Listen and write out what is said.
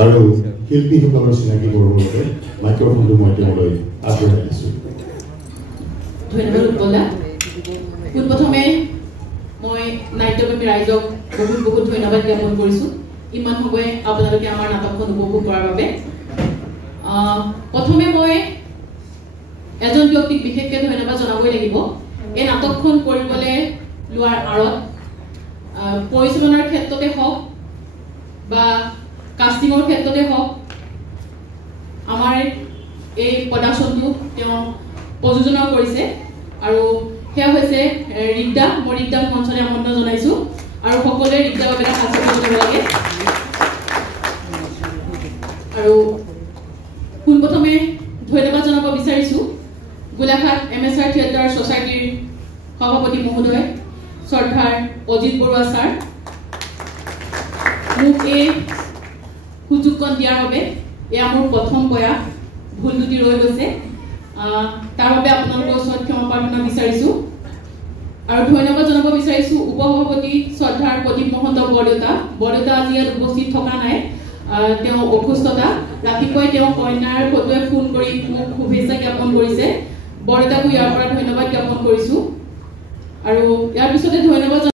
আৰু শিল্পীসকলৰ চিনাকি কৰিবলৈ মাইক্ৰফোনটো মই তেওঁলৈ আগবঢ়াই দিছোঁ। ধন্যবাদ উৎপলা। পোনপ্ৰথমে মই নাট্যপ্ৰেমী ৰাইজক বহুত বহুত ধন্যবাদ জ্ঞাপন কৰিছোঁ ইমান সময় আপোনালোকে আমাৰ নাটকখন উপভোগ কৰাৰ বাবে। প্ৰথমে মই এজন ব্যক্তিক বিশেষকৈ ধন্যবাদ জনাবই লাগিব। এই নাটকখন কৰিবলৈ লোৱাৰ আঁৰত পৰিচালনাৰ ক্ষেত্ৰতে হওক বা কাষ্টিঙৰ ক্ষেত্ৰতে হওক আমাৰ এই প্ৰডাকশ্যনটো তেওঁ প্ৰযোজনা কৰিছে আৰু সেয়া হৈছে ৰিক্তা। মই ৰিক্তাক মঞ্চলৈ আমন্ত্ৰণ জনাইছোঁ আৰু সকলোৱে ৰিক্তাৰ বাবে এটা সাঁচি দিব লাগে। আৰু পোনপ্ৰথমে ধন্যবাদ জনাব বিচাৰিছোঁ গোলাঘাট MSR থিয়েটাৰ ছ'চাইটিৰ সভাপতি মহোদয় শ্ৰদ্ধাৰ অজিত বৰুৱা ছাৰ, মোক এই সুযোগকণ দিয়াৰ বাবে। এয়া মোৰ প্ৰথম প্ৰয়াস, ভুল ত্ৰুটি ৰৈ গৈছে, তাৰ বাবে আপোনালোকৰ ওচৰত ক্ষমা প্ৰাৰ্থনা বিচাৰিছোঁ। আৰু ধন্যবাদ জনাব বিচাৰিছোঁ উপসভাপতি শ্ৰদ্ধাৰ প্ৰদীপ মহন্ত বৰদেউতা। বৰদেউতা আজি ইয়াত উপস্থিত থকা নাই, তেওঁ অসুস্থতা। ৰাতিপুৱাই তেওঁ কন্যাৰ ফটোৱে ফোন কৰি মোক শুভেচ্ছা জ্ঞাপন কৰিছে। বৰদেউতাকো ইয়াৰ পৰা ধন্যবাদ জ্ঞাপন কৰিছোঁ। আৰু ইয়াৰ পিছতে ধন্যবাদ